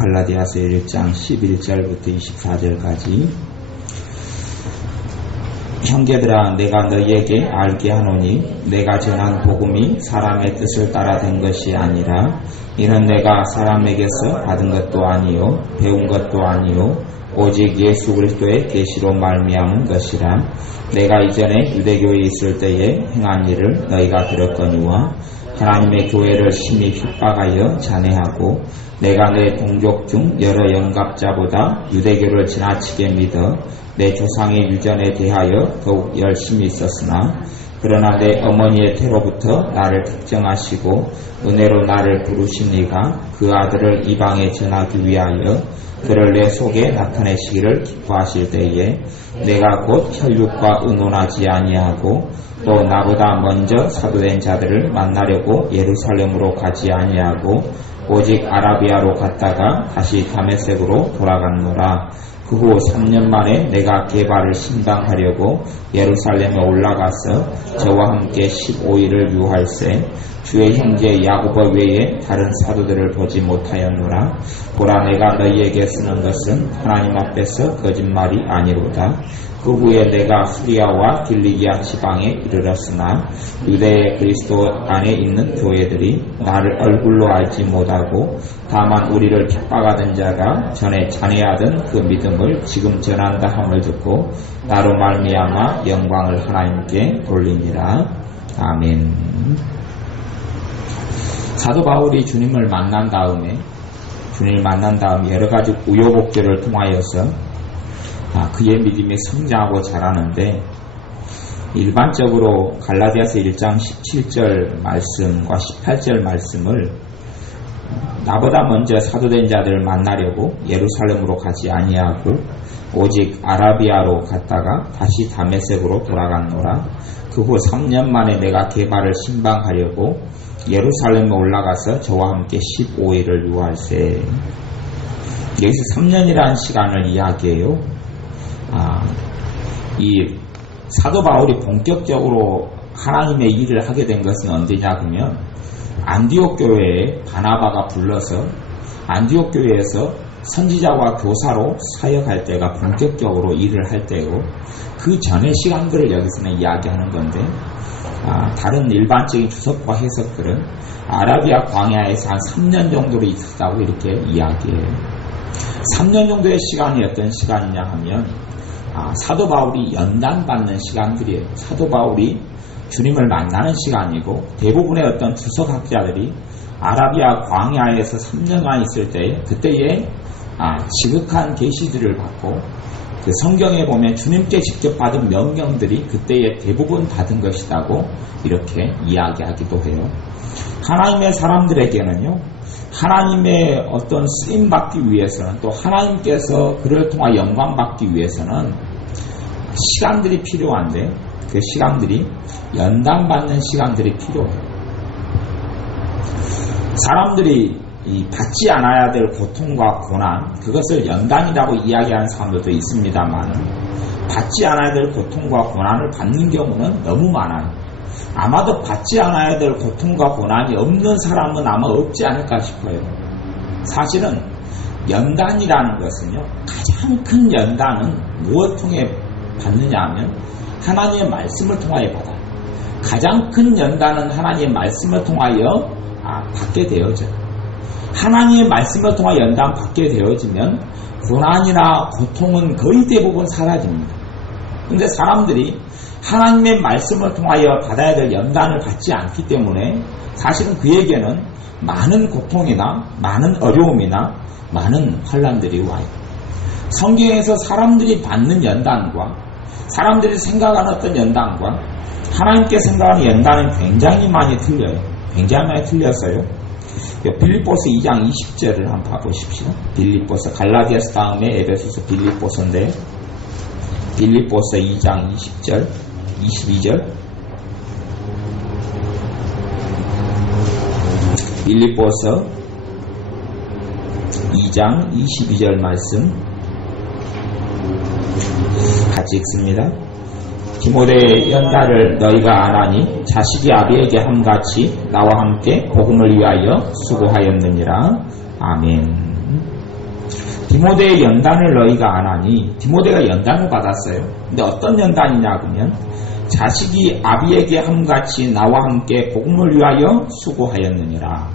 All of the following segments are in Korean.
갈라디아서 1장 11절부터 24절까지 형제들아 내가 너희에게 알게 하노니 내가 전한 복음이 사람의 뜻을 따라 된 것이 아니라 이는 내가 사람에게서 받은 것도 아니요 배운 것도 아니요 오직 예수 그리스도의 계시로 말미암은 것이라. 내가 이전에 유대교에 있을 때에 행한 일을 너희가 들었거니와 하나님의 교회를 심히 핍박하여 잔해하고 내가 내 동족 중 여러 영갑자보다 유대교를 지나치게 믿어 내 조상의 유전에 대하여 더욱 열심히 있었으나 그러나 내 어머니의 태로부터 나를 특정하시고 은혜로 나를 부르신 이가 그 아들을 이방에 전하기 위하여 그를 내 속에 나타내시기를 기뻐하실 때에 내가 곧 혈육과 의논하지 아니하고 또 나보다 먼저 사도된 자들을 만나려고 예루살렘으로 가지 아니하고 오직 아라비아로 갔다가 다시 다메섹으로 돌아갔노라. 그 후 3년 만에 내가 게바를 신방하려고 예루살렘에 올라가서 저와 함께 15일을 유할세 주의 형제 야고보 외에 다른 사도들을 보지 못하였노라. 보라 내가 너희에게 쓰는 것은 하나님 앞에서 거짓말이 아니로다. 그 후에 내가 수리아와 길리기아 지방에 이르렀으나 유대의 그리스도 안에 있는 교회들이 나를 얼굴로 알지 못하고 다만 우리를 핍박하던 자가 전에 잔해하던 그 믿음을 지금 전한다 함을 듣고 나로 말미암아 영광을 하나님께 돌리니라. 아멘. 사도 바울이 주님을 만난 다음에 여러 가지 우여곡절을 통하여서 그의 믿음이 성장하고 자라는데 일반적으로 갈라디아서 1장 17절 말씀과 18절 말씀을 나보다 먼저 사도된 자들을 만나려고 예루살렘으로 가지 아니하고 오직 아라비아로 갔다가 다시 다메섹으로 돌아갔노라. 그 후 3년 만에 내가 게바를 신방하려고 예루살렘에 올라가서 저와 함께 15일을 유할세. 여기서 3년이라는 시간을 이야기해요. 이 사도 바울이 본격적으로 하나님의 일을 하게 된 것은 언제냐 그러면 안디옥 교회에 바나바가 불러서 안디옥 교회에서 선지자와 교사로 사역할 때가 본격적으로 일을 할 때고 그 전의 시간들을 여기서는 이야기하는 건데 다른 일반적인 주석과 해석들은 아라비아 광야에서 한 3년 정도로 있었다고 이렇게 이야기해요. 3년 정도의 시간이 어떤 시간이냐 하면 사도 바울이 연단받는 시간들이에요. 사도 바울이 주님을 만나는 시간이고 대부분의 어떤 주석학자들이 아라비아 광야에서 3년간 있을 때 그때에 지극한 계시들을 받고 그 성경에 보면 주님께 직접 받은 명령들이 그때에 대부분 받은 것이라고 이렇게 이야기하기도 해요. 하나님의 사람들에게는요. 하나님의 어떤 쓰임받기 위해서는 또 하나님께서 그를 통해 영광받기 위해서는 시간들이 필요한데 그 시간들이 연단받는 시간들이 필요해요. 사람들이 받지 않아야 될 고통과 고난 그것을 연단이라고 이야기하는 사람들도 있습니다만 받지 않아야 될 고통과 고난을 받는 경우는 너무 많아요. 아마도 받지 않아야 될 고통과 고난이 없는 사람은 아마 없지 않을까 싶어요. 사실은 연단이라는 것은요, 가장 큰 연단은 무엇 통해 받느냐 하면 하나님의 말씀을 통하여 받아요. 가장 큰 연단은 하나님의 말씀을 통하여 받게 되어져요. 하나님의 말씀을 통하여 연단 받게 되어지면 고난이나 고통은 거의 대부분 사라집니다. 그런데 사람들이 하나님의 말씀을 통하여 받아야 될 연단을 받지 않기 때문에 사실은 그에게는 많은 고통이나 많은 어려움이나 많은 환난들이 와요. 성경에서 사람들이 받는 연단과 사람들이 생각하는 어떤 연단과 하나님께 생각하는 연단은 굉장히 많이 틀려요. 굉장히 많이 틀려서요. 빌립보서 2장 20절을 한번 봐보십시오. 빌립보서 갈라디아서 다음에 에베소서 빌립보서인데 빌립보서 2장 20절 22절 빌립보서 2장 22절 말씀 같이 읽습니다. 디모데의 연단을 너희가 아나니 자식이 아비에게 함같이 나와 함께 복음을 위하여 수고하였느니라. 아멘. 디모데의 연단을 너희가 안 하니, 디모데가 연단을 받았어요. 근데 어떤 연단이냐 그러면 자식이 아비에게 함같이 나와 함께 복음을 위하여 수고하였느니라.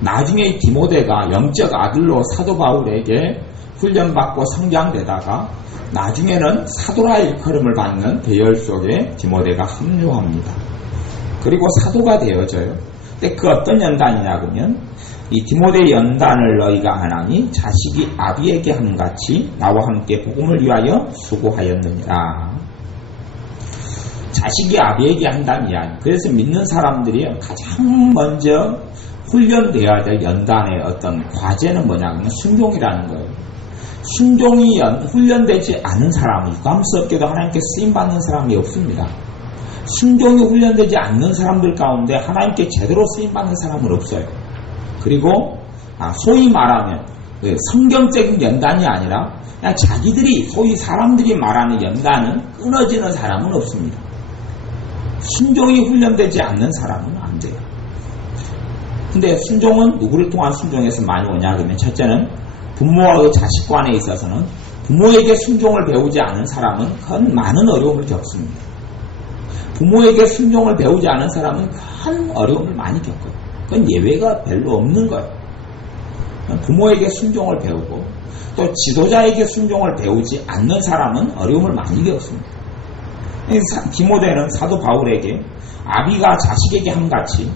나중에 디모데가 영적 아들로 사도 바울에게 훈련받고 성장되다가 나중에는 사도라 일컬음을 받는 대열 속에 디모데가 합류합니다. 그리고 사도가 되어져요. 근데 그 어떤 연단이냐 그러면 이 디모데 연단을 너희가 안 하니 자식이 아비에게 함같이 나와 함께 복음을 위하여 수고하였느니라. 자식이 아비에게 한다는 이야기. 그래서 믿는 사람들이 가장 먼저 훈련되어야 될 연단의 어떤 과제는 뭐냐면 순종이라는 거예요. 순종이 훈련되지 않은 사람은 유감스럽게도 하나님께 쓰임받는 사람이 없습니다. 순종이 훈련되지 않는 사람들 가운데 하나님께 제대로 쓰임받는 사람은 없어요. 그리고 소위 말하면 성경적인 연단이 아니라 그냥 자기들이 소위 사람들이 말하는 연단은 끊어지는 사람은 없습니다. 순종이 훈련되지 않는 사람은 안 돼요. 근데 순종은 누구를 통한 순종에서 많이 오냐 그러면 첫째는 부모와 그 자식 간에 있어서는 부모에게 순종을 배우지 않은 사람은 큰 많은 어려움을 겪습니다. 부모에게 순종을 배우지 않은 사람은 큰 어려움을 많이 겪어요. 그건 예외가 별로 없는 거예요. 부모에게 순종을 배우고 또 지도자에게 순종을 배우지 않는 사람은 어려움을 많이 겪습니다. 디모데는 사도 바울에게 아비가 자식에게 함같이,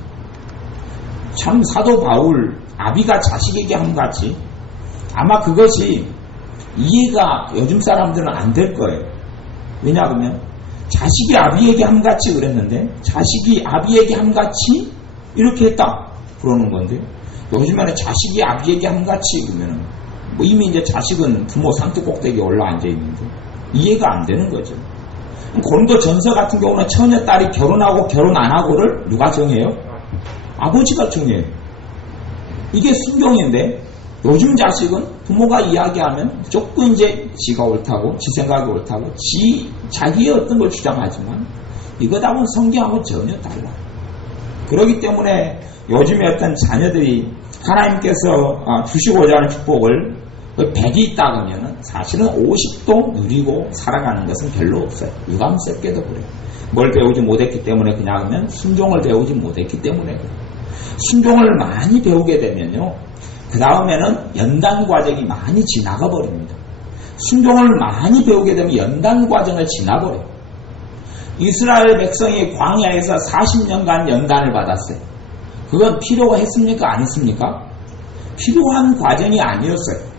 참 사도 바울 아비가 자식에게 함같이, 아마 그것이 이해가 요즘 사람들은 안 될 거예요. 왜냐하면 자식이 아비에게 함같이 그랬는데 자식이 아비에게 함같이 이렇게 했다 그러는 건데, 요즘에는 자식이 아비에게 함같이 그러면은 뭐 이미 이제 자식은 부모 산뜻 꼭대기에 올라앉아 있는데 이해가 안 되는 거죠. 고린도 전서 같은 경우는 처녀 딸이 결혼하고 결혼 안 하고를 누가 정해요? 아버지가 정해요. 이게 순종인데 요즘 자식은 부모가 이야기하면 무조건 이제 지가 옳다고, 지 생각이 옳다고, 자기의 어떤 걸 주장하지만 이거하고는 성경하고 전혀 달라요. 그렇기 때문에 요즘에 어떤 자녀들이 하나님께서 주시고자 하는 축복을 100이 있다 그러면 사실은 50도 누리고 살아가는 것은 별로 없어요. 유감스럽게도 그래요. 뭘 배우지 못했기 때문에 그냥 하면 순종을 배우지 못했기 때문에 그래요. 순종을 많이 배우게 되면요, 그 다음에는 연단 과정이 많이 지나가 버립니다. 순종을 많이 배우게 되면 연단 과정을 지나버려요. 이스라엘 백성이 광야에서 40년간 연단을 받았어요. 그건 필요가 했습니까? 안 했습니까? 필요한 과정이 아니었어요.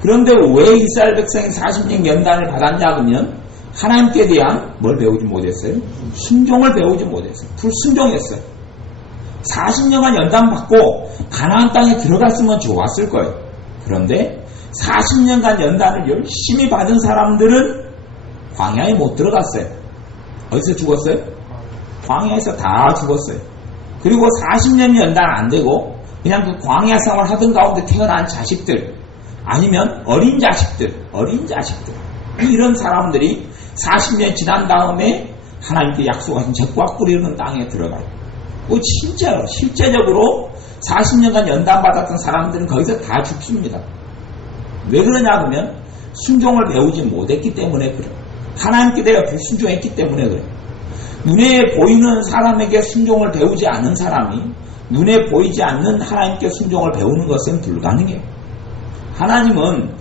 그런데 왜 이스라엘 백성이 40년 연단을 받았냐 그러면 하나님께 대한 뭘 배우지 못했어요? 순종을 배우지 못했어요. 불순종했어요. 40년간 연단 받고 가나안 땅에 들어갔으면 좋았을 거예요. 그런데 40년간 연단을 열심히 받은 사람들은 광야에 못 들어갔어요. 어디서 죽었어요? 광야에서 다 죽었어요. 그리고 40년 연단 안 되고 그냥 그 광야 생활 하던 가운데 태어난 자식들, 아니면 어린 자식들 이런 사람들이 40년 지난 다음에 하나님께 약속하신 적과 꿀 이루는 땅에 들어가요. 진짜요. 실제적으로 40년간 연단 받았던 사람들은 거기서 다 죽습니다. 왜 그러냐 그러면 순종을 배우지 못했기 때문에 그래요. 하나님께 대해 불순종했기 때문에 그래요. 눈에 보이는 사람에게 순종을 배우지 않는 사람이 눈에 보이지 않는 하나님께 순종을 배우는 것은 불가능해요. 하나님은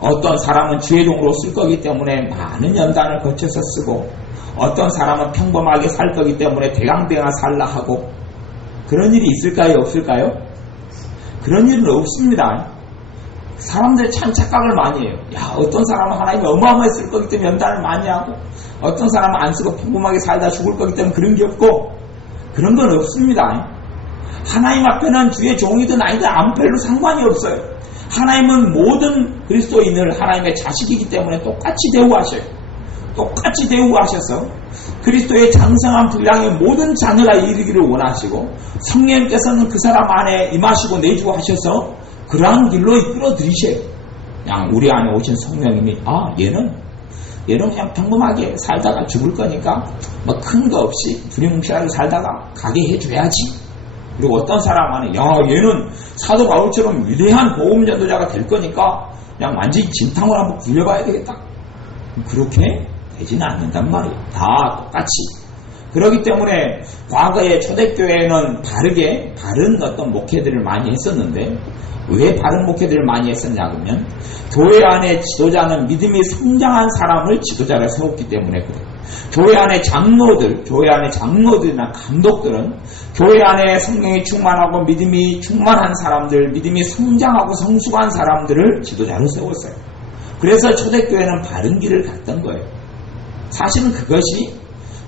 어떤 사람은 주의 종으로 쓸 거기 때문에 많은 연단을 거쳐서 쓰고, 어떤 사람은 평범하게 살 거기 때문에 대강대강 살라 하고, 그런 일이 있을까요? 없을까요? 그런 일은 없습니다. 사람들이 참 착각을 많이 해요. 어떤 사람은 하나님이 어마어마하게 쓸 거기 때문에 연단을 많이 하고, 어떤 사람은 안 쓰고 평범하게 살다 죽을 거기 때문에 그런 게 없고, 그런 건 없습니다. 하나님 앞에는 주의 종이든 아니든 아무 별로 상관이 없어요. 하나님은 모든 그리스도인을 하나님의 자식이기 때문에 똑같이 대우하셔요. 똑같이 대우하셔서 그리스도의 장성한 분량의 모든 자녀가 이르기를 원하시고, 성령님께서는 그 사람 안에 임하시고 내주하셔서 그러한 길로 이끌어 들이셔요. 그냥 우리 안에 오신 성령님이 얘는 그냥 평범하게 살다가 죽을 거니까 뭐 큰 거 없이 두리뭉실하게 살다가 가게 해줘야지. 그리고 어떤 사람은 야 얘는 사도 바울처럼 위대한 복음 전도자가 될 거니까 그냥 완전히 진탕을 한번 굴려봐야 되겠다. 그렇게 되지는 않는단 말이에요. 다 똑같이. 그렇기 때문에 과거에 초대교회는 바른 어떤 목회들을 많이 했었는데 왜 바른 목회들을 많이 했었냐 그러면 교회 안에 지도자는 믿음이 성장한 사람을 지도자로 세웠기 때문에 그래요. 교회 안에 장로들이나 감독들은 교회 안에 성령이 충만하고 믿음이 충만한 사람들, 믿음이 성장하고 성숙한 사람들을 지도자로 세웠어요. 그래서 초대교회는 바른 길을 갔던 거예요. 사실은 그것이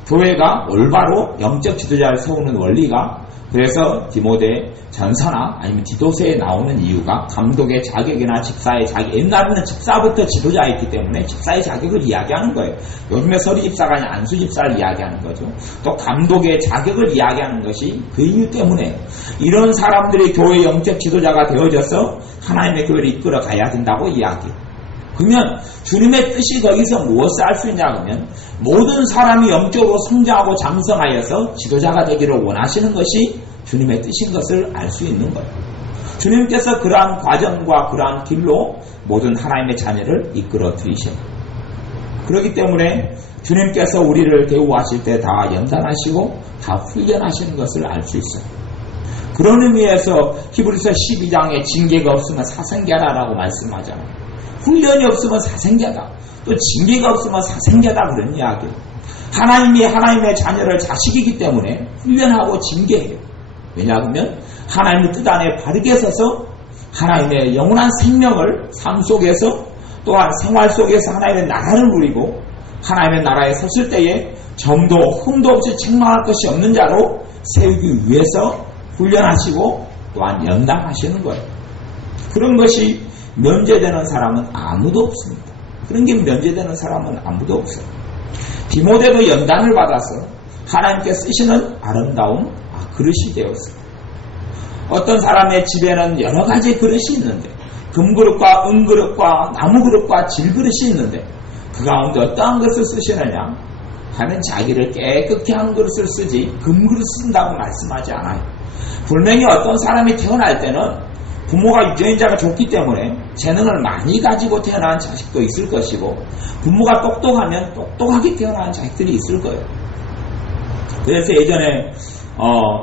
교회가 올바로 영적 지도자를 세우는 원리가 그래서 디모데 전서나 아니면 디도서에 나오는 이유가 감독의 자격이나 집사의 자격, 옛날에는 집사부터 지도자였기 때문에 집사의 자격을 이야기하는 거예요. 요즘에 서리집사가 아니라 안수집사를 이야기하는 거죠. 또 감독의 자격을 이야기하는 것이 그 이유 때문에 이런 사람들이 교회 영적 지도자가 되어져서 하나님의 교회를 이끌어 가야 된다고 이야기해요. 그러면 주님의 뜻이 거기서 무엇을 알 수 있냐 하면 모든 사람이 영적으로 성장하고 장성하여서 지도자가 되기를 원하시는 것이 주님의 뜻인 것을 알 수 있는 거예요. 주님께서 그러한 과정과 그러한 길로 모든 하나님의 자녀를 이끌어 들이셔요. 그렇기 때문에 주님께서 우리를 대우하실 때 다 연단하시고 다 훈련하시는 것을 알 수 있어요. 그런 의미에서 히브리서 12장에 징계가 없으면 사생계라라고 말씀하잖아요. 훈련이 없으면 사생자다. 또 징계가 없으면 사생자다. 그런 이야기예요. 하나님이 하나님의 자녀를 자식이기 때문에 훈련하고 징계해요. 왜냐하면 하나님의 뜻 안에 바르게 서서 하나님의 영원한 생명을 삶 속에서 또한 생활 속에서 하나님의 나라를 누리고 하나님의 나라에 섰을 때에 점도 흠도 없이 책망할 것이 없는 자로 세우기 위해서 훈련하시고 또한 연단하시는 거예요. 그런 것이 면제되는 사람은 아무도 없습니다. 그런 게 면제되는 사람은 아무도 없어요. 디모데도 연단을 받아서 하나님께 쓰시는 아름다운 그릇이 되었어요. 어떤 사람의 집에는 여러 가지 그릇이 있는데 금그릇과 은그릇과 나무그릇과 질그릇이 있는데 그 가운데 어떠한 것을 쓰시느냐 하면 자기를 깨끗게 한 그릇을 쓰지 금그릇 쓴다고 말씀하지 않아요. 분명히 어떤 사람이 태어날 때는 부모가 유전자가 좋기 때문에 재능을 많이 가지고 태어난 자식도 있을 것이고 부모가 똑똑하면 똑똑하게 태어난 자식들이 있을 거예요. 그래서 예전에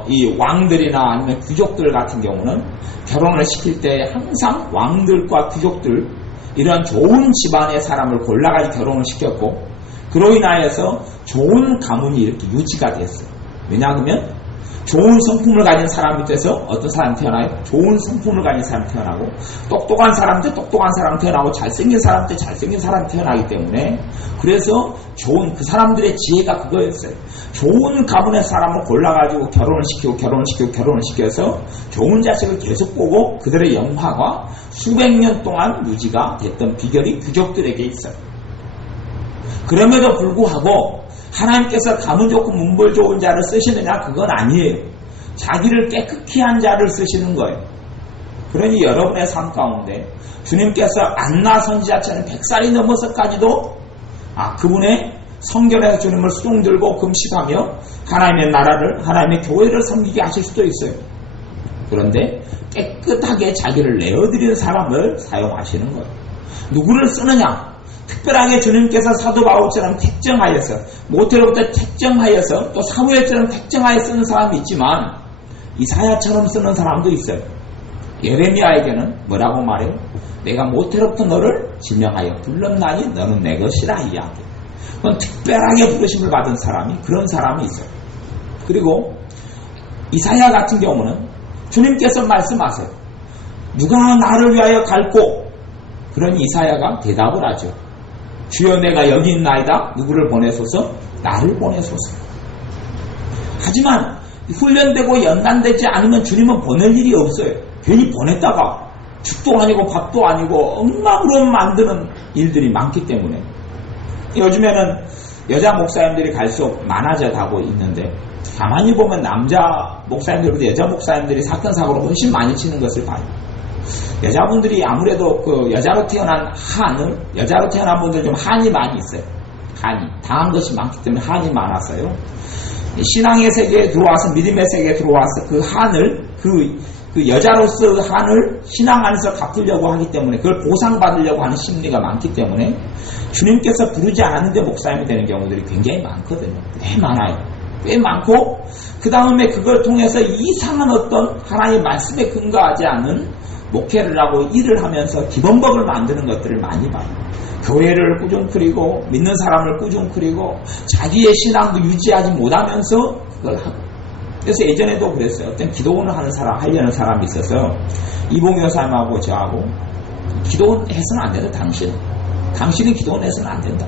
이 왕들이나 아니면 귀족들 같은 경우는 결혼을 시킬 때 항상 왕들과 귀족들 이런 좋은 집안의 사람을 골라가지고 결혼을 시켰고 그로 인하여서 좋은 가문이 이렇게 유지가 됐어요. 왜냐하면 좋은 성품을 가진 사람이 돼서 어떤 사람이 태어나요? 좋은 성품을 가진 사람이 태어나고 똑똑한 사람한테 똑똑한 사람이 태어나고 잘생긴 사람한테 잘생긴 사람이 태어나기 때문에 그래서 좋은 그 사람들의 지혜가 그거였어요. 좋은 가문의 사람을 골라가지고 결혼을 시켜서 좋은 자식을 계속 보고 그들의 영화가 수백 년 동안 유지가 됐던 비결이 귀족들에게 있어요. 그럼에도 불구하고 하나님께서 가문 좋고 문벌 좋은 자를 쓰시느냐? 그건 아니에요. 자기를 깨끗히 한 자를 쓰시는 거예요. 그러니 여러분의 삶 가운데 주님께서 안나 선지자처럼 100살이 넘어서까지도 그분의 성결에서 주님을 수종 들고 금식하며 하나님의 나라를 하나님의 교회를 섬기게 하실 수도 있어요. 그런데 깨끗하게 자기를 내어드리는 사람을 사용하시는 거예요. 누구를 쓰느냐? 특별하게 주님께서 사도 바울처럼 택정하여서 모태로부터 택정하여서 또 사무엘처럼 택정하여 쓰는 사람이 있지만 이사야처럼 쓰는 사람도 있어요. 예레미야에게는 뭐라고 말해요? 내가 모태로부터 너를 지명하여 불렀나니 너는 내 것이라 이야기. 그건 특별하게 부르심을 받은 사람이 그런 사람이 있어요. 그리고 이사야 같은 경우는 주님께서 말씀하세요. 누가 나를 위하여 갈고? 그러니 이사야가 대답을 하죠. 주여 내가 여기 있나이다. 누구를 보내소서? 나를 보내소서. 하지만 훈련되고 연단되지 않으면 주님은 보낼 일이 없어요. 괜히 보냈다가 죽도 아니고 밥도 아니고 엉망으로 만드는 일들이 많기 때문에 요즘에는 여자 목사님들이 갈수록 많아져 가고 있는데 가만히 보면 남자 목사님들보다 여자 목사님들이 사건 사고를 훨씬 많이 치는 것을 봐요. 여자분들이 아무래도 그 여자로 태어난 여자로 태어난 분들 좀 한이 많이 있어요. 한이 당한 것이 많기 때문에 한이 많았어요. 신앙의 세계에 들어와서 믿음의 세계에 들어와서 그 한을 그 여자로서 한을 신앙 안에서 갚으려고 하기 때문에 그걸 보상받으려고 하는 심리가 많기 때문에 주님께서 부르지 않았는데 목사님이 되는 경우들이 굉장히 많거든요. 꽤 많아요. 꽤 많고 그 다음에 그걸 통해서 이상한 어떤 하나님의 말씀에 근거하지 않은 목회를 하고 일을 하면서 기본법을 만드는 것들을 많이 봐요. 교회를 꾸중거리고 믿는 사람을 꾸중거리고 자기의 신앙도 유지하지 못하면서 그걸 하고. 그래서 예전에도 그랬어요. 어떤 기도원을 하려는 사람이 있어서 이봉 여사님하고 저하고 기도원 해서는 안 된다. 당신은 기도원 해서는 안 된다.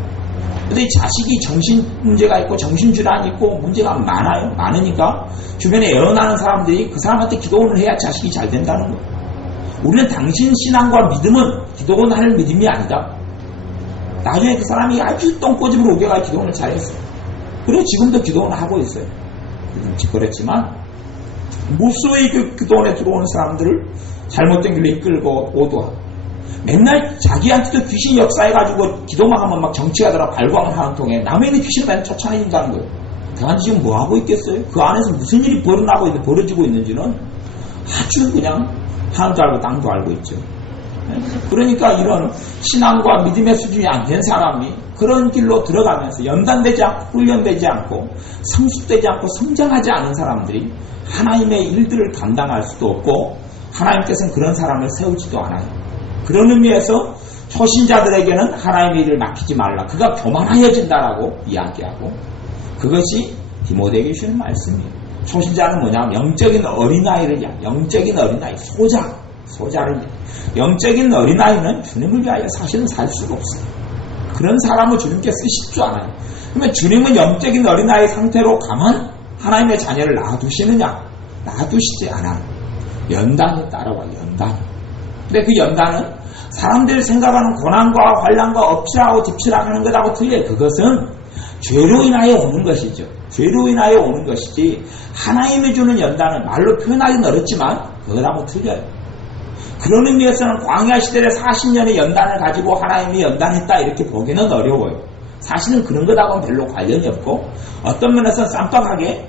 근데 자식이 정신 문제가 있고 정신질환이 있고 문제가 많아요. 많으니까 주변에 애원하는 사람들이 그 사람한테 기도원을 해야 자식이 잘 된다는 거예요. 우리는 당신 신앙과 믿음은 기도원 할 믿음이 아니다. 나중에 그 사람이 아주 똥꼬집으로 우겨가 기도원을 잘했어요. 그리고 지금도 기도원을 하고 있어요. 그렇지만 무수히 그 기도원에 들어오는 사람들을 잘못된 길로 이끌고 오도하고 맨날 자기한테도 귀신 역사해가지고 기도만 하면 막 정치가더라 발광을 하는 통에 남의 있는 귀신을 맨날 쫓아내린다는 거예요. 그한테 지금 뭐 하고 있겠어요? 그 안에서 무슨 일이 벌어지고 있는지는 아주 그냥 하늘도 알고 땅도 알고 있죠. 그러니까 이런 신앙과 믿음의 수준이 안 된 사람이 그런 길로 들어가면서 연단되지 않고 훈련되지 않고 성숙되지 않고 성장하지 않은 사람들이 하나님의 일들을 감당할 수도 없고 하나님께서는 그런 사람을 세우지도 않아요. 그런 의미에서 초신자들에게는 하나님의 일을 맡기지 말라. 그가 교만하여진다라고 이야기하고 그것이 디모데에게 주는 말씀이에요. 초신자는 뭐냐면 영적인 어린아이를 영적인 어린아이 소자를 영적인 어린아이는 주님을 위하여 사실은 살 수가 없어요. 그런 사람을 주님께 쓰실 줄 알아요. 그러면 주님은 영적인 어린아이 상태로 가만 하나님의 자녀를 놔두시느냐? 놔두시지 않아요. 연단이 따라와 연단. 근데 그 연단은 사람들이 생각하는 고난과 환난과 엎치라고 뒷치라고 하는 것하고 틀려요. 그것은 죄로 인하여 오는 것이죠. 죄로 인하여 오는 것이지 하나님이 주는 연단은 말로 표현하기는 어렵지만 그거하고 틀려요. 그런 의미에서는 광야 시대에 40년의 연단을 가지고 하나님이 연단했다 이렇게 보기는 어려워요. 사실은 그런 것하고는 별로 관련이 없고 어떤 면에서는 쌈박하게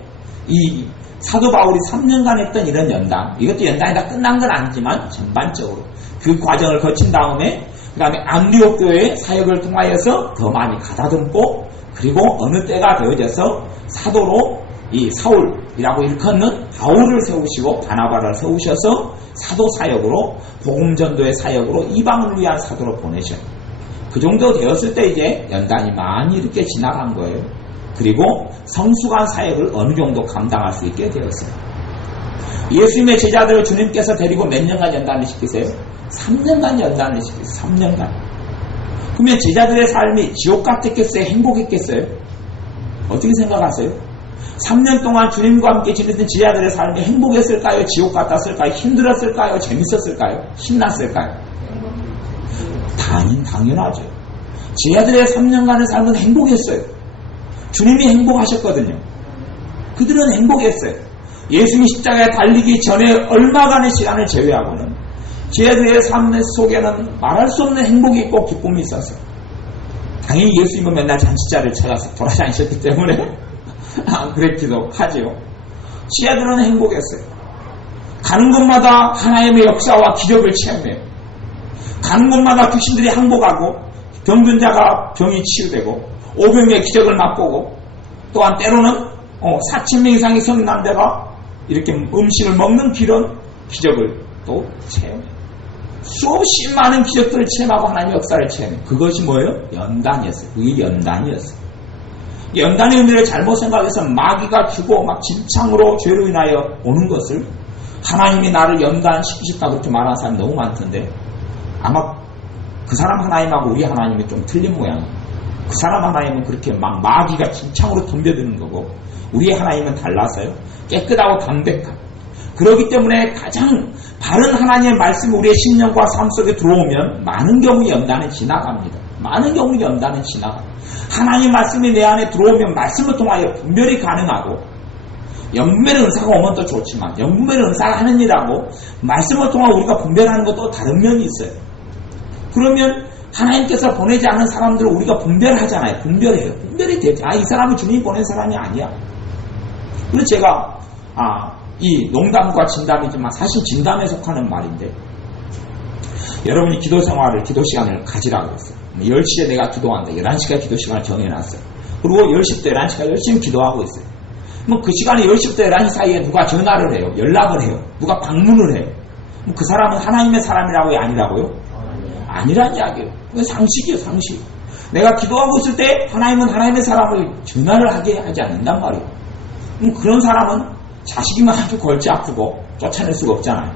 이 사도 바울이 3년간 했던 이런 연단, 이것도 연단이 다 끝난 건 아니지만 전반적으로 그 과정을 거친 다음에 그 다음에 안디옥 교회의 사역을 통하여서 더 많이 가다듬고 그리고 어느 때가 되어져서 사도로 이 사울이라고 일컫는 바울을 세우시고 바나바를 세우셔서 사도 사역으로 복음 전도의 사역으로 이방을 위한 사도로 보내셔요. 그 정도 되었을 때 이제 연단이 많이 이렇게 지나간 거예요. 그리고 성숙한 사역을 어느 정도 감당할 수 있게 되었어요. 예수님의 제자들을 주님께서 데리고 몇 년간 연단을 시키세요? 3년간 연단을 시키세요. 3년간. 그러면 제자들의 삶이 지옥 같았겠어요? 행복했겠어요? 어떻게 생각하세요? 3년 동안 주님과 함께 지냈던 제자들의 삶이 행복했을까요? 지옥 같았을까요? 힘들었을까요? 재밌었을까요? 신났을까요? 당연하죠. 제자들의 3년간의 삶은 행복했어요. 주님이 행복하셨거든요. 그들은 행복했어요. 예수님이 십자가에 달리기 전에 얼마간의 시간을 제외하고는 제자들의 삶 속에는 말할 수 없는 행복이 있고 기쁨이 있었어요. 당연히 예수님은 맨날 잔치자를 찾아서 돌아다니셨기 때문에 그랬기도 하지요. 제자들은 행복했어요. 가는 곳마다 하나님의 역사와 기적을 체험해요. 가는 곳마다 귀신들이 항복하고 병든 자가 병이 치유되고 오병의 기적을 맛보고 또한 때로는 4,000명 이상의 성남자가 이렇게 음식을 먹는 그런 기적을 또 체험해요. 수없이 많은 기적들을 체험하고 하나님의 역사를 체험해요. 그것이 뭐예요? 연단이었어요. 그게 연단이었어요. 연단의 의미를 잘못 생각해서 마귀가 주고 막 진창으로 죄로 인하여 오는 것을 하나님이 나를 연단시키셨다 그렇게 말하는 사람이 너무 많던데 아마 그 사람 하나님하고 우리 하나님이 좀 틀린 모양이에요. 그 사람 하나님은 그렇게 막 마귀가 진창으로 덤벼드는 거고 우리 하나님은 달라서요. 깨끗하고 담백한. 그렇기 때문에 가장 바른 하나님의 말씀이 우리의 신령과 삶 속에 들어오면 많은 경우 연단은 지나갑니다. 많은 경우 연단은 지나갑니다. 하나님의 말씀이 내 안에 들어오면 말씀을 통하여 분별이 가능하고 영분별의 은사가 오면 더 좋지만 영분별의 은사가 하는 일하고 말씀을 통하여 우리가 분별하는 것도 다른 면이 있어요. 그러면 하나님께서 보내지 않은 사람들을 우리가 분별하잖아요. 분별해요. 분별이 되죠. 이 사람은 주님이 보낸 사람이 아니야. 그래서 제가 이 농담과 진담이지만 사실 진담에 속하는 말인데, 여러분이 기도 생활을, 기도 시간을 가지라고 했어요. 10시에 내가 기도한다. 11시까지 기도 시간을 정해놨어요. 그리고 10시부터 11시까지 열심히 기도하고 있어요. 그 시간에 10시부터 11시 사이에 누가 전화를 해요. 연락을 해요. 누가 방문을 해요. 그 사람은 하나님의 사람이라고요? 아니라고요? 아니란 이야기예요. 그건 상식이에요, 상식. 내가 기도하고 있을 때 하나님은 하나님의 사람을 전화를 하게 하지 않는단 말이에요. 그런 사람은 자식이면 아주 골치 아프고 쫓아낼 수가 없잖아요.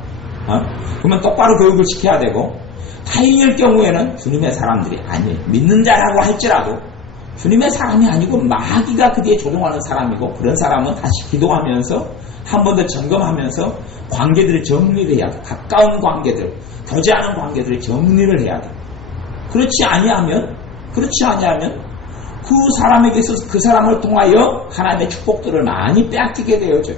그러면 똑바로 교육을 시켜야 되고, 타인일 경우에는 주님의 사람들이 아니에요. 믿는 자라고 할지라도 주님의 사람이 아니고 마귀가 그 뒤에 조종하는 사람이고, 그런 사람은 다시 기도하면서 한 번 더 점검하면서 관계들을 정리를 해야 돼. 가까운 관계들, 더지 않은 관계들을 정리를 해야 돼. 그렇지 아니하면 그 사람에게 있어서 그 사람을 통하여 하나님의 축복들을 많이 빼앗기게 되어져요.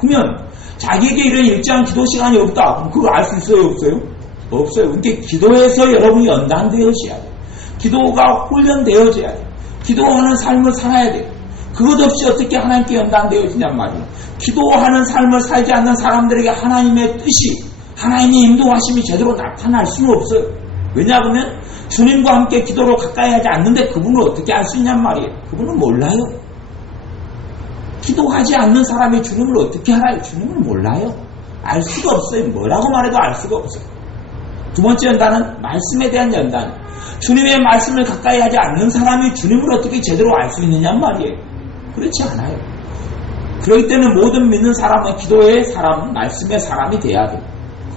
그러면 자기에게 이런 일정한 기도 시간이 없다. 그럼 그걸 알 수 있어요? 없어요? 없어요. 그러니까 기도해서 여러분이 연단되어져야 돼요. 기도가 훈련되어져야 돼요. 기도하는 삶을 살아야 돼요. 그것 없이 어떻게 하나님께 연단되어지냔 말이에요. 기도하는 삶을 살지 않는 사람들에게 하나님의 뜻이, 하나님의 인도하심이 제대로 나타날 수는 없어요. 왜냐하면 주님과 함께 기도로 가까이 하지 않는데 그분을 어떻게 알 수 있냔 말이에요. 그분은 몰라요. 기도하지 않는 사람이 주님을 어떻게 알아요? 주님을 몰라요. 알 수가 없어요. 뭐라고 말해도 알 수가 없어요. 두 번째 연단은 말씀에 대한 연단. 주님의 말씀을 가까이 하지 않는 사람이 주님을 어떻게 제대로 알 수 있느냔 말이에요. 그렇지 않아요. 그렇기 때문에 모든 믿는 사람은 기도의 사람, 말씀의 사람이 돼야 돼요.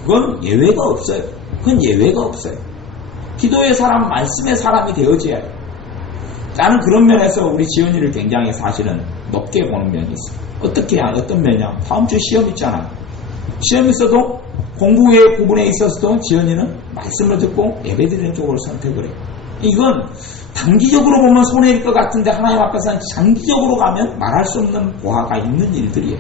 그건 예외가 없어요. 그건 예외가 없어요. 기도의 사람, 말씀의 사람이 되어져야 해요. 나는 그런 면에서 우리 지연이를 굉장히 사실은 높게 보는 면이 있어요. 어떻게 해야, 어떤 면이냐. 다음 주에 시험 있잖아요. 시험 있어도 공부의 부분에 있어서도 지연이는 말씀을 듣고 예배드리는 쪽으로 선택을 해요. 이건 단기적으로 보면 손해일 것 같은데 하나님 앞에서는 장기적으로 가면 말할 수 없는 보화가 있는 일들이에요.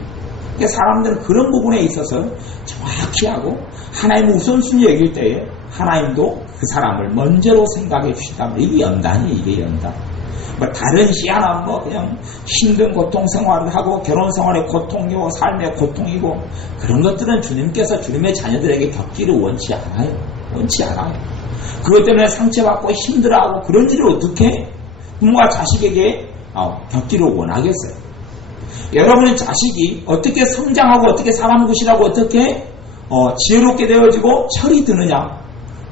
그러니까 사람들은 그런 부분에 있어서 정확히 하고 하나님의 우선순위 여길 때에 하나님도 그 사람을 먼저로 생각해 주신다면 이게 연단이, 이게 연단. 뭐 다른 시야나 뭐 그냥 힘든 고통 생활을 하고 결혼 생활의 고통이고 삶의 고통이고 그런 것들은 주님께서 주님의 자녀들에게 겪기를 원치 않아요. 원치 않아요. 그것 때문에 상처받고 힘들어하고 그런 일을 어떻게 부모가 자식에게 겪기를 원하겠어요. 여러분의 자식이 어떻게 성장하고 어떻게 사람 구실하고 어떻게 지혜롭게 되어지고 철이 드느냐,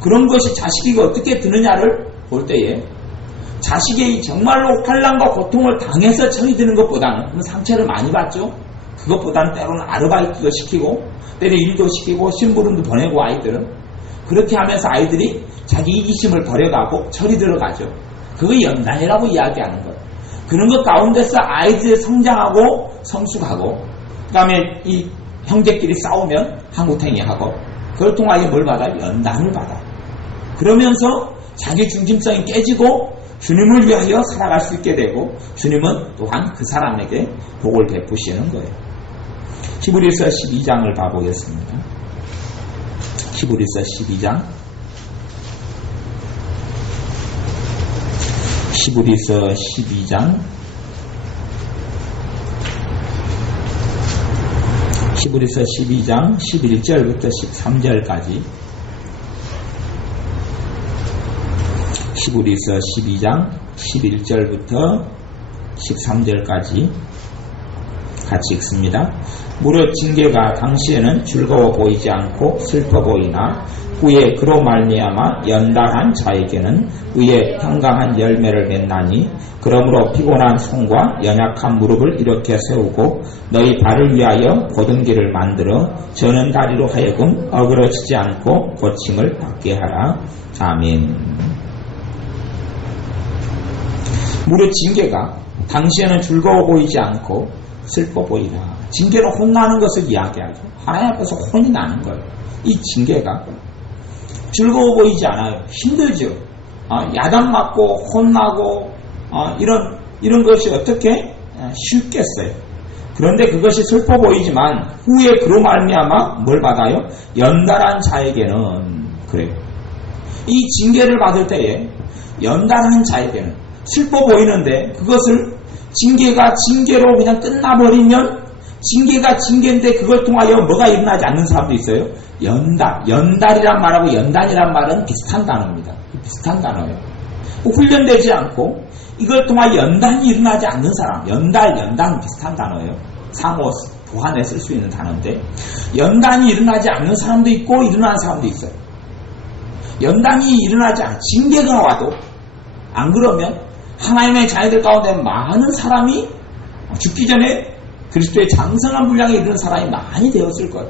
그런 것이 자식에게 어떻게 드느냐를 볼 때에 자식이 정말로 환난과 고통을 당해서 철이 드는 것보다는 상처를 많이 받죠. 그것보다는 때로는 아르바이트도 시키고 때로 일도 시키고 심부름도 보내고 아이들은 그렇게 하면서 아이들이 자기 이기심을 버려가고 철이 들어가죠. 그거 연단이라고 이야기하는 거예요. 그런 것 가운데서 아이들이 성장하고 성숙하고 그 다음에 이 형제끼리 싸우면 한구탱이하고 그걸 통하여 뭘 받아요? 연단을 받아요. 그러면서 자기 중심성이 깨지고 주님을 위하여 살아갈 수 있게 되고 주님은 또한 그 사람에게 복을 베푸시는 거예요. 히브리서 12장을 봐보겠습니다. 히브리서 12장 히브리서 12장 히브리서 12장 11절부터 13절까지 히브리서 12장 11절부터 13절까지 같이 읽습니다. 무릇 징계가 당시에는 즐거워 보이지 않고 슬퍼 보이나 후에 그로 말미암아 연단한 자에게는 의의 평강한 열매를 맺나니 그러므로 피곤한 손과 연약한 무릎을 일으켜 세우고 너희 발을 위하여 곧은 길을 만들어 저는 다리로 하여금 어그러지지 않고 고침을 받게 하라. 아멘. 무릇 징계가 당시에는 즐거워 보이지 않고 슬퍼 보이라. 징계로 혼나는 것을 이야기하죠. 하나님 앞에서 혼이 나는 거예요. 이 징계가 즐거워 보이지 않아요. 힘들죠. 야단 맞고 혼나고 이런 것이 어떻게 쉽겠어요. 그런데 그것이 슬퍼 보이지만 후에 그로 말미암아 뭘 받아요? 연단한 자에게는 그래요. 이 징계를 받을 때에 연단한 자에게는 슬퍼 보이는데 그것을 징계가 징계로 그냥 끝나버리면 징계가 징계인데 그걸 통하여 뭐가 일어나지 않는 사람도 있어요. 연달이란 말하고 연단이란 말은 비슷한 단어입니다. 비슷한 단어예요. 훈련되지 않고 이걸 통하여 연단이 일어나지 않는 사람, 연단 비슷한 단어예요. 상호 보완에 쓸 수 있는 단어인데 연단이 일어나지 않는 사람도 있고 일어나는 사람도 있어요. 연단이 일어나지 않아 징계가 와도 안 그러면 하나님의 자녀들 가운데 많은 사람이 죽기 전에 그리스도의 장성한 분량에 이르는 사람이 많이 되었을 거예요.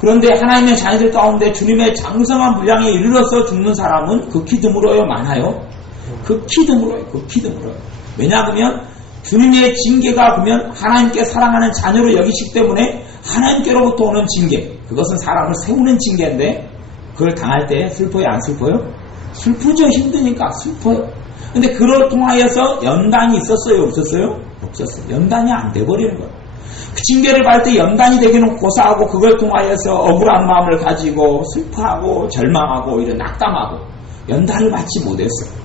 그런데 하나님의 자녀들 가운데 주님의 장성한 분량에 이르러서 죽는 사람은 극히 드물어요, 많아요? 극히 드물어요. 왜냐하면 주님의 징계가 보면 하나님께 사랑하는 자녀로 여기시기 때문에 하나님께로부터 오는 징계, 그것은 사람을 세우는 징계인데 그걸 당할 때 슬퍼요, 안 슬퍼요? 슬프죠. 힘드니까 슬퍼요. 근데 그걸 통하여서 연단이 있었어요, 없었어요? 없었어요. 연단이 안 돼버리는 거예요. 그 징계를 받을 때 연단이 되기는 고사하고 그걸 통하여서 억울한 마음을 가지고 슬퍼하고 절망하고 오히려 낙담하고 연단을 받지 못했어요.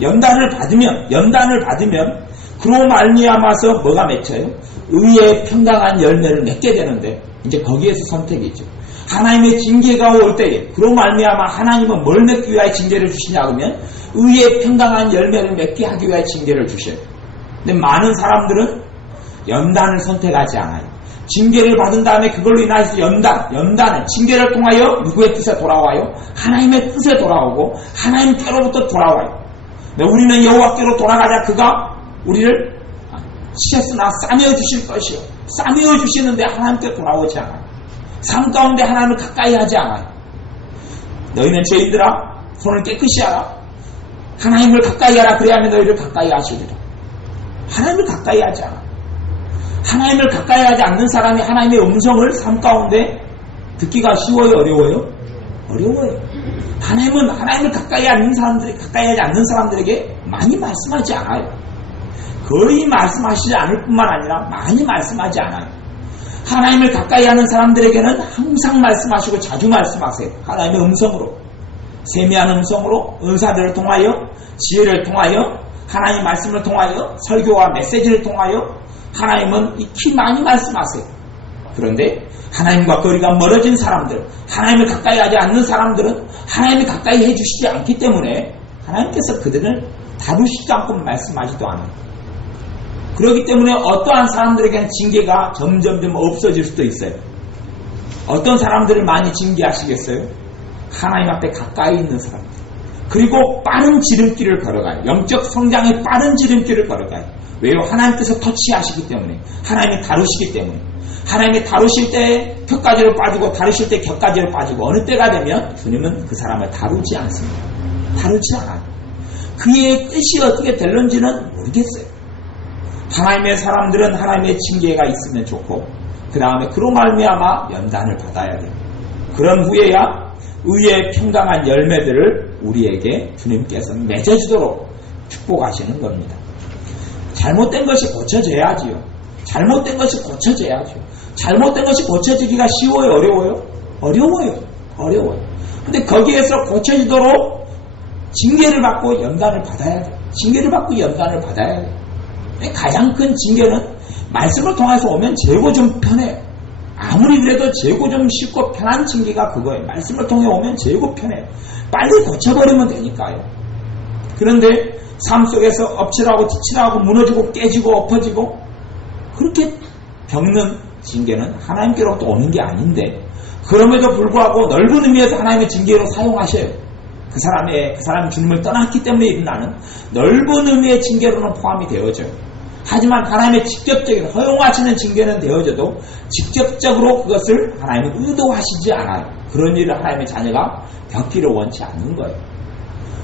연단을 받으면 그로 말미암아서 뭐가 맺혀요? 의의 평강한 열매를 맺게 되는데 이제 거기에서 선택이죠. 하나님의 징계가 올 때에 그로 말미암아 하나님은 뭘 맺기 위하여 징계를 주시냐 하면 의의 평강한 열매를 맺게 하기 위하여 징계를 주셔요. 근데 많은 사람들은 연단을 선택하지 않아요. 징계를 받은 다음에 그걸로 인해서 연단은 징계를 통하여 누구의 뜻에 돌아와요? 하나님의 뜻에 돌아오고 하나님께로부터 돌아와요. 근데 우리는 여호와께로 돌아가자 그가 우리를 치셨으나 싸매어 주실 것이요. 싸매어 주시는데 하나님께 돌아오지 않아요. 삶 가운데 하나님을 가까이 하지 않아요. 너희는 죄인들아 손을 깨끗이 하라. 하나님을 가까이 하라. 그래야만 너희를 가까이 하시리라. 하나님을 가까이 하지 않아. 하나님을 가까이 하지 않는 사람이 하나님의 음성을 삶 가운데 듣기가 쉬워요, 어려워요? 어려워요. 하나님은 하나님을 가까이 하지 않는 사람들에게 많이 말씀하지 않아요. 거의 말씀하시지 않을 뿐만 아니라 많이 말씀하지 않아요. 하나님을 가까이 하는 사람들에게는 항상 말씀하시고 자주 말씀하세요. 하나님의 음성으로, 세미한 음성으로, 은사들을 통하여, 지혜를 통하여, 하나님 말씀을 통하여, 설교와 메시지를 통하여 하나님은 익히 많이 말씀하세요. 그런데 하나님과 거리가 멀어진 사람들, 하나님을 가까이 하지 않는 사람들은 하나님이 가까이 해주시지 않기 때문에 하나님께서 그들을 다루시지 않고 말씀하지도 않아요. 그렇기 때문에 어떠한 사람들에게는 징계가 점점 없어질 수도 있어요. 어떤 사람들을 많이 징계하시겠어요? 하나님 앞에 가까이 있는 사람들. 그리고 빠른 지름길을 걸어가요. 영적 성장의 빠른 지름길을 걸어가요. 왜요? 하나님께서 터치하시기 때문에, 하나님이 다루시기 때문에. 하나님이 다루실 때 격가지로 빠지고 다루실 때 격가지로 빠지고 어느 때가 되면 주님은 그 사람을 다루지 않습니다. 다루지 않아요. 그의 뜻이 어떻게 될런지는 모르겠어요. 하나님의 사람들은 하나님의 징계가 있으면 좋고 그 다음에 그로 말미암아 연단을 받아야 돼요. 그런 후에야 의의 평강한 열매들을 우리에게 주님께서 맺어주도록 축복하시는 겁니다. 잘못된 것이 고쳐져야지요. 잘못된 것이 고쳐지기가 쉬워요, 어려워요? 어려워요. 근데 거기에서 고쳐지도록 징계를 받고 연단을 받아야 돼요. 가장 큰 징계는 말씀을 통해서 오면 재고 좀 편해요. 아무리 그래도 재고 좀 쉽고 편한 징계가 그거예요. 말씀을 통해 오면 재고 편해요. 빨리 고쳐버리면 되니까요. 그런데 삶 속에서 엎치라고 뒤치라고 무너지고 깨지고 엎어지고 그렇게 겪는 징계는 하나님께로부터 오는 게 아닌데 그럼에도 불구하고 넓은 의미에서 하나님의 징계로 사용하셔요. 그 사람이 주님을 떠났기 때문에 일어나는 넓은 의미의 징계로는 포함이 되어져요. 하지만 하나님의 직접적인 허용하시는 징계는 되어져도 직접적으로 그것을 하나님은 의도하시지 않아요. 그런 일을 하나님의 자녀가 겪기를 원치 않는 거예요.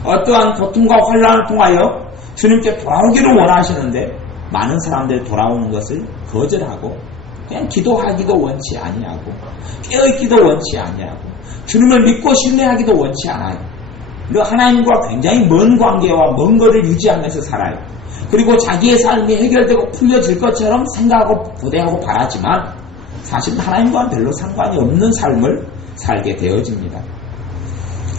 어떠한 고통과 환난을 통하여 주님께 돌아오기를 원하시는데 많은 사람들이 돌아오는 것을 거절하고 그냥 기도하기도 원치 아니하고 깨어있기도 원치 아니하고 주님을 믿고 신뢰하기도 원치 않아요. 그리고 하나님과 굉장히 먼 관계와 먼 거리를 유지하면서 살아요. 그리고 자기의 삶이 해결되고 풀려질 것처럼 생각하고 고대하고 바라지만 사실 하나님과는 별로 상관이 없는 삶을 살게 되어집니다.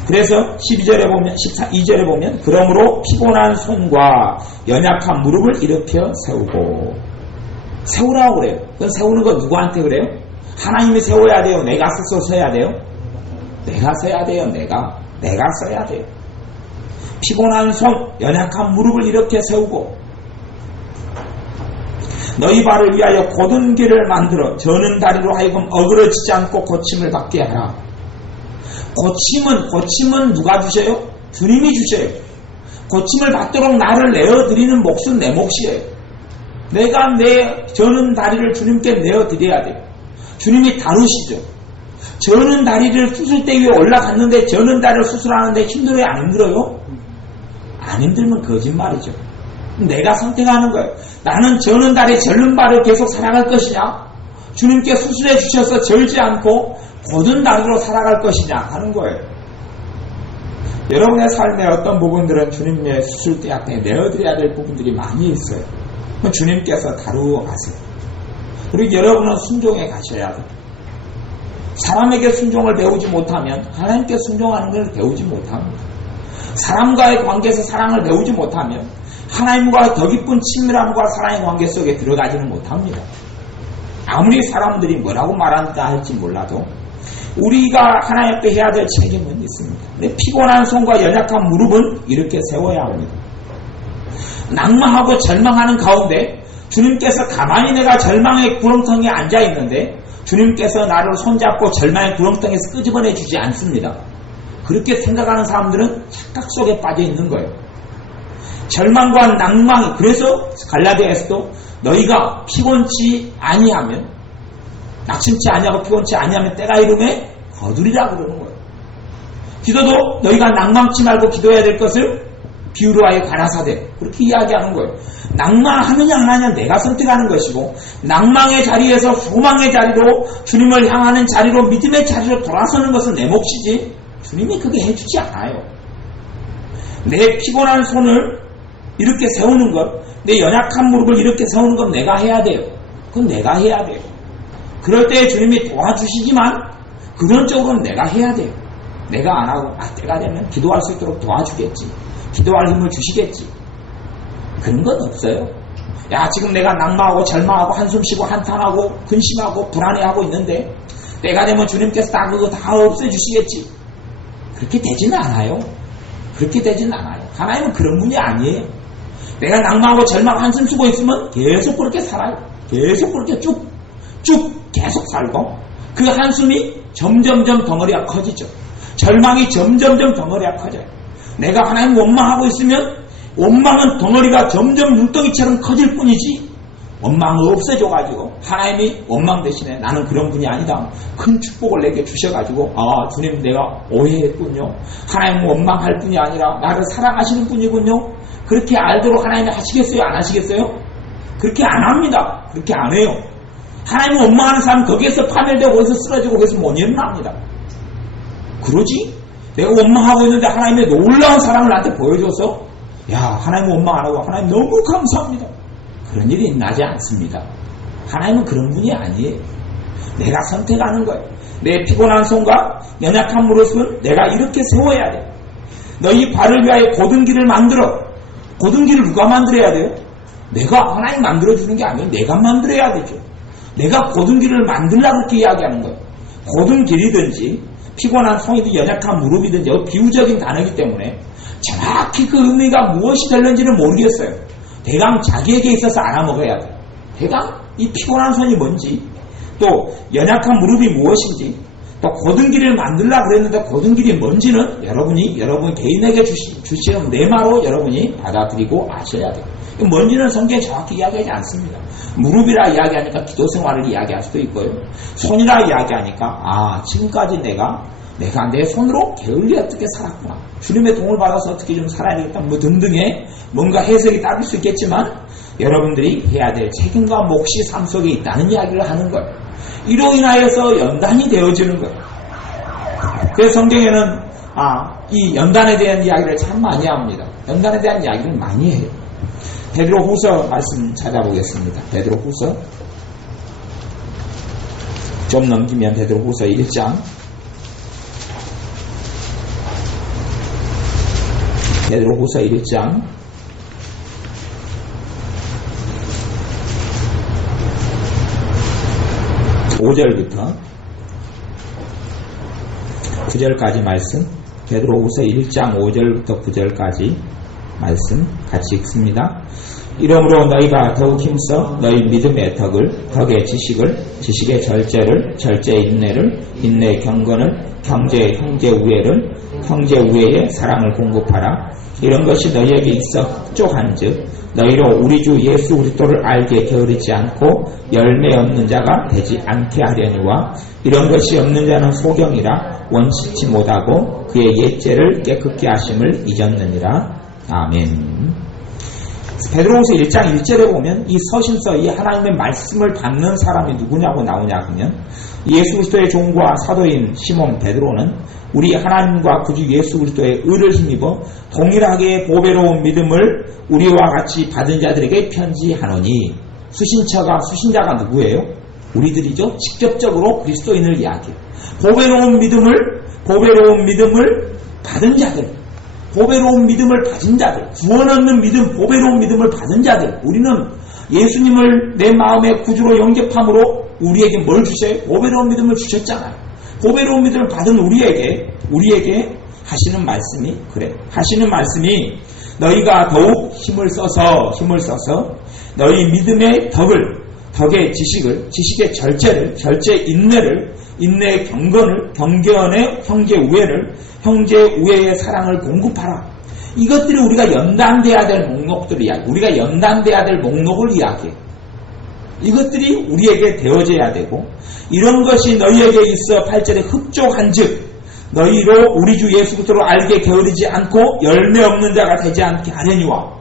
그래서 12절에 보면 그러므로 피곤한 손과 연약한 무릎을 일으켜 세우고 세우라고 그래요. 그건 세우는 건 누구한테 그래요? 하나님이 세워야 돼요? 내가 스스로 서야 돼요? 내가 서야 돼요. 내가 써야 돼요. 피곤한 손, 연약한 무릎을 이렇게 세우고 너희 발을 위하여 곧은 길을 만들어 저는 다리로 하여금 어그러지지 않고 고침을 받게 하라. 고침은 누가 주셔요? 주님이 주셔요. 고침을 받도록 나를 내어드리는 몫은 내 몫이에요. 내가 저는 다리를 주님께 내어드려야 돼요. 주님이 다루시죠. 저는 다리를 수술대 위에 올라갔는데 저는 다리를 수술하는데 힘들어요? 안 힘들어요? 안 힘들면 거짓말이죠. 내가 선택하는 거예요. 나는 저는 다리 절른 발을 계속 살아갈 것이냐? 주님께 수술해 주셔서 절지 않고 곧은 다리로 살아갈 것이냐 하는 거예요. 여러분의 삶의 어떤 부분들은 주님의 수술대 앞에 내어드려야 될 부분들이 많이 있어요. 주님께서 다루어 가세요. 그리고 여러분은 순종해 가셔야 돼요. 사람에게 순종을 배우지 못하면 하나님께 순종하는 걸 배우지 못합니다. 사람과의 관계에서 사랑을 배우지 못하면 하나님과 더 깊은 친밀함과 사랑의 관계 속에 들어가지는 못합니다. 아무리 사람들이 뭐라고 말한다 할지 몰라도 우리가 하나님 앞에 해야 될 책임은 있습니다. 근데 피곤한 손과 연약한 무릎은 이렇게 세워야 합니다. 낭망하고 절망하는 가운데 주님께서 가만히 내가 절망의 구렁텅이에 앉아 있는데 주님께서 나를 손잡고 절망의 구렁텅이에서 끄집어내 주지 않습니다. 그렇게 생각하는 사람들은 착각 속에 빠져 있는 거예요. 절망과 낭망이, 그래서 갈라디아에서도 너희가 피곤치 아니하면, 낙심치 아니하고 피곤치 아니하면 때가 이름에 거두리라 그러는 거예요. 기도도 너희가 낭망치 말고 기도해야 될 것을 비유로 하여 가라사대, 그렇게 이야기하는 거예요. 낭망하느냐 안 하느냐 내가 선택하는 것이고, 낭망의 자리에서 소망의 자리로, 주님을 향하는 자리로, 믿음의 자리로 돌아서는 것은 내 몫이지 주님이 그게 해주지 않아요. 내 피곤한 손을 이렇게 세우는 것, 내 연약한 무릎을 이렇게 세우는 건 내가 해야 돼요. 그건 내가 해야 돼요. 그럴 때 주님이 도와주시지만 근원적으로는 내가 해야 돼요. 내가 안 하고 때가 되면 기도할 수 있도록 도와주겠지, 기도할 힘을 주시겠지, 그런 건 없어요. 야, 지금 내가 낭망하고 절망하고 한숨 쉬고 한탄하고 근심하고 불안해하고 있는데 때가 되면 주님께서 그거 다 없애주시겠지, 그렇게 되지는 않아요. 그렇게 되지는 않아요. 하나님은 그런 분이 아니에요. 내가 낭망하고 절망 한숨 쉬고 있으면 계속 그렇게 살아요. 계속 그렇게 쭉 계속 살고, 그 한숨이 점점점 덩어리가 커지죠. 절망이 점점점 덩어리가 커져요. 내가 하나님 원망하고 있으면 원망은 덩어리가 점점 눈덩이처럼 커질 뿐이지, 원망을 없애줘가지고 하나님이 원망 대신에 나는 그런 분이 아니다, 큰 축복을 내게 주셔가지고, 주님 내가 오해했군요, 하나님은 원망할 분이 아니라 나를 사랑하시는 분이군요, 그렇게 알도록 하나님이 하시겠어요? 안 하시겠어요? 그렇게 안 합니다. 그렇게 안 해요. 하나님은 원망하는 사람 거기에서 파멸되고 거기서 쓰러지고 거기서 못 일어납니다. 그러지? 내가 원망하고 있는데 하나님의 놀라운 사랑을 나한테 보여줘서 하나님 원망 안 하고 하나님 너무 감사합니다, 그런 일이 나지 않습니다. 하나님은 그런 분이 아니에요. 내가 선택하는 거예요. 내 피곤한 손과 연약한 무릎은 내가 이렇게 세워야 돼. 너희 발을 위하여 곧은 길을 만들어. 곧은 길을 누가 만들어야 돼요? 내가, 하나님 만들어주는 게 아니에요. 내가 만들어야 되죠. 내가 곧은 길을 만들라고 그렇게 이야기하는 거예요. 곧은 길이든지 피곤한 손이든 연약한 무릎이든지 비유적인 단어이기 때문에 정확히 그 의미가 무엇이 될는지는 모르겠어요. 대강 자기에게 있어서 알아먹어야 돼요. 대강 이 피곤한 손이 뭔지, 또 연약한 무릎이 무엇인지, 또 곧은 길을 만들려고 그랬는데 곧은 길이 뭔지는 여러분 개인에게 주시는 내마로 여러분이 받아들이고 아셔야 돼요. 뭔지는 성경에 정확히 이야기하지 않습니다. 무릎이라 이야기하니까 기도 생활을 이야기할 수도 있고요, 손이라 이야기하니까 지금까지 내가 내 손으로 게을리 어떻게 살았구나, 주님의 도움을 받아서 어떻게 좀 살아야 되겠다, 등등의 뭔가 해석이 따를 수 있겠지만 여러분들이 해야 될 책임과 몫이 삶 속에 있다는 이야기를 하는 거예요. 이로 인하여서 연단이 되어지는 거예요. 그래서 성경에는 이 연단에 대한 이야기를 참 많이 합니다. 연단에 대한 이야기를 많이 해요. 베드로후서 말씀 찾아보겠습니다. 베드로후서 좀 넘기면 베드로후서 1장, 베드로후서 1장 5절부터 9절까지 말씀, 베드로후서 1장 5절부터 9절까지 말씀 같이 읽습니다. 이러므로 너희가 더욱 힘써 너희 믿음의 덕의 지식을, 지식의 절제를, 절제의 인내를, 인내의 경건을, 형제의 우애를, 형제 우애의 사랑을 공급하라. 이런 것이 너희에게 있어 흡족한즉 너희로 우리 주 예수 그리스도를 알게 게으르지 않고 열매 없는 자가 되지 않게 하려니와 이런 것이 없는 자는 소경이라 원칙지 못하고 그의 옛죄를 깨끗게 하심을 잊었느니라. 아멘. 베드로후서 1장 1절에 보면 이 서신서, 이 하나님의 말씀을 받는 사람이 누구냐고 나오냐 하면 예수 그리스도의 종과 사도인 시몬 베드로는 우리 하나님과 구주 예수 그리스도의 의를 힘입어 동일하게 보배로운 믿음을 우리와 같이 받은 자들에게 편지하노니, 수신자가 누구예요? 우리들이죠. 직접적으로 그리스도인을 이야기해요. 보배로운 믿음을 받은 자들, 보배로운 믿음을 받은 자들, 구원 얻는 믿음, 보배로운 믿음을 받은 자들, 우리는 예수님을 내 마음의 구주로 영접함으로 우리에게 뭘 주셔요? 보배로운 믿음을 주셨잖아요. 보배로운 믿음을 받은 우리에게 하시는 말씀이 그래. 하시는 말씀이 너희가 더욱 힘을 써서 너희 믿음의 덕의 지식을, 지식의 절제를, 절제의 인내를, 인내의 경건을, 경건의 형제 우애의 사랑을 공급하라. 이것들이 우리가 연단돼야 될 목록들이야. 우리가 연단돼야 될 목록을 이야기해. 이것들이 우리에게 되어져야 되고, 이런 것이 너희에게 있어 8절에 흡족한즉 너희로 우리 주 예수 그리스도를 알게 게으르지 않고 열매 없는 자가 되지 않게 하려니와,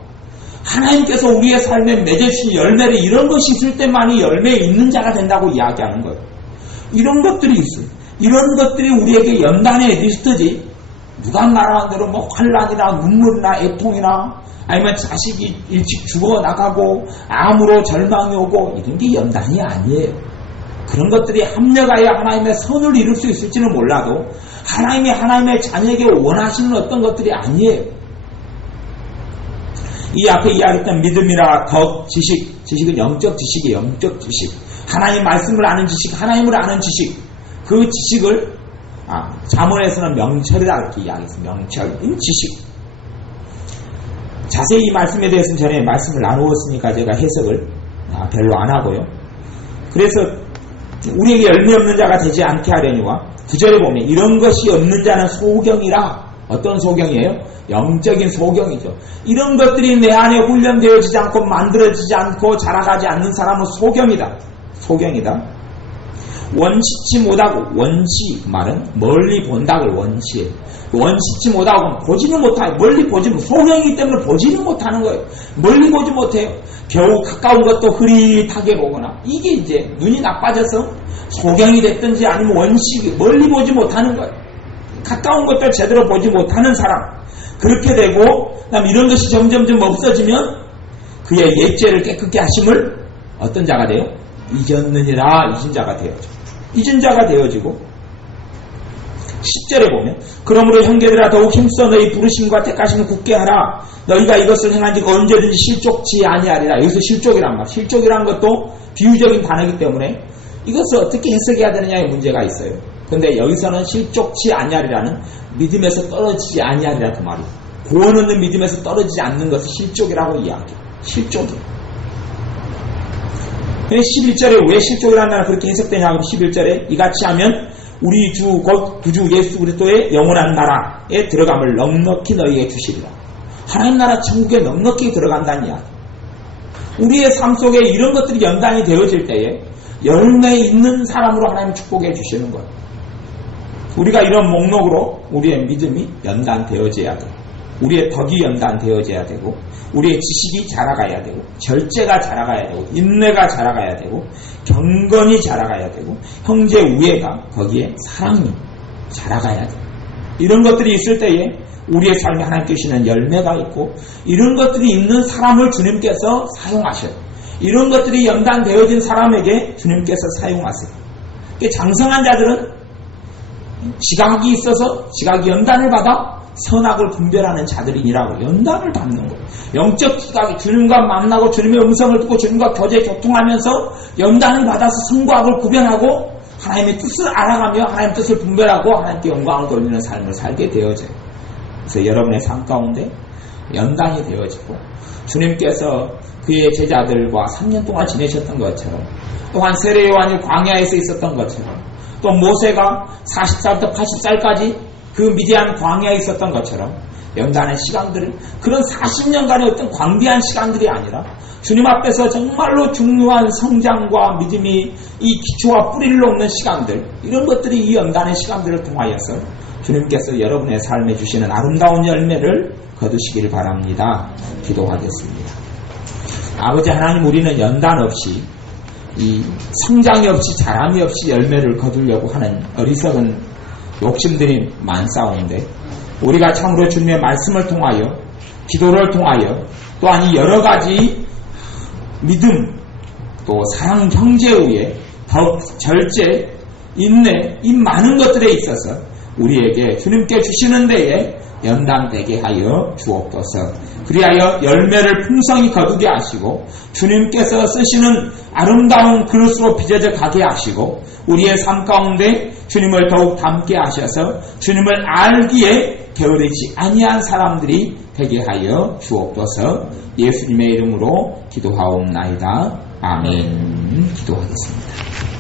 하나님께서 우리의 삶에 맺으신 열매를, 이런 것이 있을 때만이 열매 있는 자가 된다고 이야기하는 거예요. 이런 것들이 있어요. 이런 것들이 우리에게 연단의 리스트지. 누가 말하는 대로 환란이나 눈물이나 애통이나 아니면 자식이 일찍 죽어나가고 암으로 절망이 오고 이런 게 연단이 아니에요. 그런 것들이 합력하여 하나님의 선을 이룰 수 있을지는 몰라도 하나님의 자녀에게 원하시는 어떤 것들이 아니에요. 이 앞에 이야기했던 믿음이라 덕, 지식은 영적 지식이에요. 영적 지식. 하나님 말씀을 아는 지식, 하나님을 아는 지식. 그 지식을 잠언에서는 명철이라 이렇게 이야기했어요. 명철, 지식. 자세히 이 말씀에 대해서는 전에 말씀을 나누었으니까 제가 해석을 별로 안 하고요. 그래서 우리에게 열매 없는 자가 되지 않게 하려니와, 9절에 보면 이런 것이 없는 자는 소경이라. 어떤 소경이에요? 영적인 소경이죠. 이런 것들이 내 안에 훈련되어지지 않고 만들어지지 않고 자라가지 않는 사람은 소경이다. 원치지 못하고, 원치 말은 멀리 본다를 원치해요. 원치지 못하고 보지는 못하고, 멀리 보지는, 소경이기 때문에 보지는 못하는 거예요. 멀리 보지 못해요. 겨우 가까운 것도 흐릿하게 보거나, 이게 이제 눈이 나빠져서 소경이 됐든지 아니면 원칙이 멀리 보지 못하는 거예요. 가까운 것들 제대로 보지 못하는 사람, 그렇게 되고 그다음 이런 것이 점점점 없어지면 그의 옛죄를 깨끗게 하심을 어떤 자가 돼요? 잊었느니라. 잊은 자가 되어지고 10절에 보면 그러므로 형제들아 더욱 힘써 너희 부르심과 택하심을 굳게 하라. 너희가 이것을 행한 지가 언제든지 실족치 아니하리라. 여기서 실족이란 말, 실족이란 것도 비유적인 단어이기 때문에 이것을 어떻게 해석해야 되느냐의 문제가 있어요. 근데 여기서는 실족치 아니하리라는 믿음에서 떨어지지 아니하리라 그 말이에요. 구원 얻는 믿음에서 떨어지지 않는 것을 실족이라고 이야기해요. 실족이에요. 11절에 왜 실족이라는 단어가 그렇게 해석되냐 하면 11절에 이같이 하면 우리 주 곧 구주 예수 그리스도의 영원한 나라에 들어감을 넉넉히 너희에게 주시리라. 하나님 나라 천국에 넉넉히 들어간다는 이야기. 우리의 삶 속에 이런 것들이 연단이 되어질 때에 열매 있는 사람으로 하나님 축복해 주시는 거예요. 우리가 이런 목록으로 우리의 믿음이 연단되어져야 돼요. 우리의 덕이 연단되어져야 되고, 우리의 지식이 자라가야 되고, 절제가 자라가야 되고, 인내가 자라가야 되고, 경건이 자라가야 되고, 형제 우애가, 거기에 사랑이 자라가야 돼요. 이런 것들이 있을 때에 우리의 삶에 하나님께 주시는 열매가 있고, 이런 것들이 있는 사람을 주님께서 사용하셔요. 이런 것들이 연단되어진 사람에게 주님께서 사용하세요. 장성한 자들은 지각이 있어서 지각이 연단을 받아 선악을 분별하는 자들이니라고 연단을 받는 거예요. 영적 지각이 주님과 만나고 주님의 음성을 듣고 주님과 교제 교통하면서 연단을 받아서 선과 악을 구별하고 하나님의 뜻을 알아가며 하나님의 뜻을 분별하고 하나님께 영광을 돌리는 삶을 살게 되어져요. 그래서 여러분의 삶 가운데 연단이 되어지고 주님께서 그의 제자들과 3년 동안 지내셨던 것처럼 또한 세례 요한이 광야에서 있었던 것처럼 또 모세가 40살부터 80살까지 그 미디안 광야에 있었던 것처럼 연단의 시간들을 그런 40년간의 어떤 광대한 시간들이 아니라 주님 앞에서 정말로 중요한 성장과 믿음이 이 기초와 뿌리를 놓는 시간들, 이런 것들이 이 연단의 시간들을 통하여서 주님께서 여러분의 삶에 주시는 아름다운 열매를 거두시기를 바랍니다. 기도하겠습니다. 아버지 하나님, 우리는 연단 없이 이 성장이 없이 자람이 없이 열매를 거두려고 하는 어리석은 욕심들이 많사온데 우리가 참으로 주님의 말씀을 통하여 기도를 통하여 또한 이 여러 가지 믿음 또 사랑 형제 위에 더 절제 인내 이 많은 것들에 있어서 우리에게 주님께 주시는 데에 연단되게 하여 주옵소서. 그리하여 열매를 풍성히 거두게 하시고 주님께서 쓰시는 아름다운 그릇으로 빚어져 가게 하시고 우리의 삶 가운데 주님을 더욱 닮게 하셔서 주님을 알기에 게으르지 아니한 사람들이 되게 하여 주옵소서. 예수님의 이름으로 기도하옵나이다. 아멘. 기도하겠습니다.